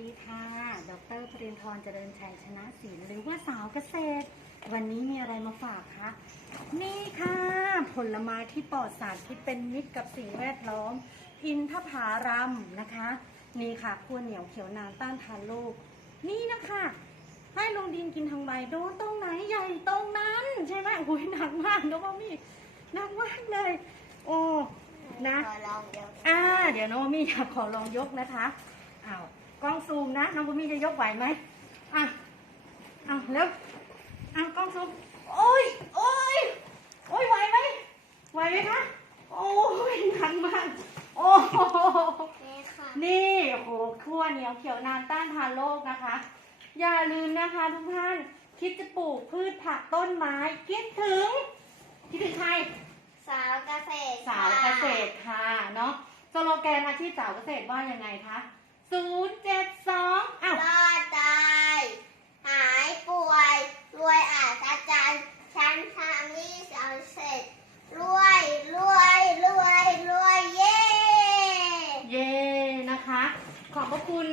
ดีค่ะ ดรพรินทร์เจริญชัยชนะศิลป์หรือว่าสาวเกษตร วันนี้มีอะไรมาฝากคะ นี่ค่ะ ผลไม้ที่ปลอดสารพิษเป็นมิตรกับสิ่งแวดล้อม อินทผารัมนะคะ นี่ค่ะขั้วเหนียวเขียวนานต้านทานโรค นี่นะคะ ให้ลงดินกินทางใบโดนตรงไหนใหญ่ตรงนั้นใช่ไหมอุ้ยหนักมากนะว่ามีหนักมากเลย โอ้ นะขอลองเดี๋ยวอ่า เดี๋ยวน้องบะมี่อยากขอลองยกนะคะ อ้าวกล้องซูมนะ น้องบะมี่จะยกไหวไหมอะเอาเร็วอะกล้องซูมโอ้ยโอ้ยโอ้ยไหวไหมไหวไหมคะโอ้ยหนักมากโอ้โหนี่ค่ะนี่โอ้โหขั้วเหนียวเขียวนานต้านทานโรคนะคะ อย่าลืมนะคะทุกท่านคิดจะปลูกพืชผักต้นไม้ คิดถึง คิดถึงใครสาวเกษตรสาวเกษตรค่ะเนาะสโลแกนอาชีพสาวเกษตรว่ายังไงคะ ศูนย์เจ็ดสองอ้าวรอดตาย หายป่วยรวยอาจารย์ฉันทำนี่สาวเสร็จรวยรวยรวยรวยเย้เย่นะคะ ขอบพระคุณ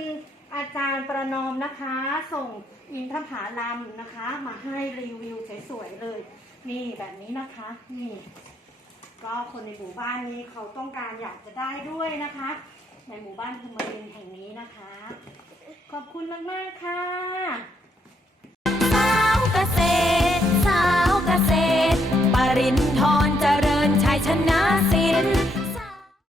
อาจารย์ประนอมนะคะ ส่งอินทผาลัมนะคะ มาให้รีวิวสวยๆเลย นี่แบบนี้นะคะนี่ก็คนในหมู่บ้านนี้เขาต้องการอยากจะได้ด้วยนะคะ ในหมู่บ้านภูมิรินแห่งนี้นะคะ ขอบคุณมาก ๆ ค่ะ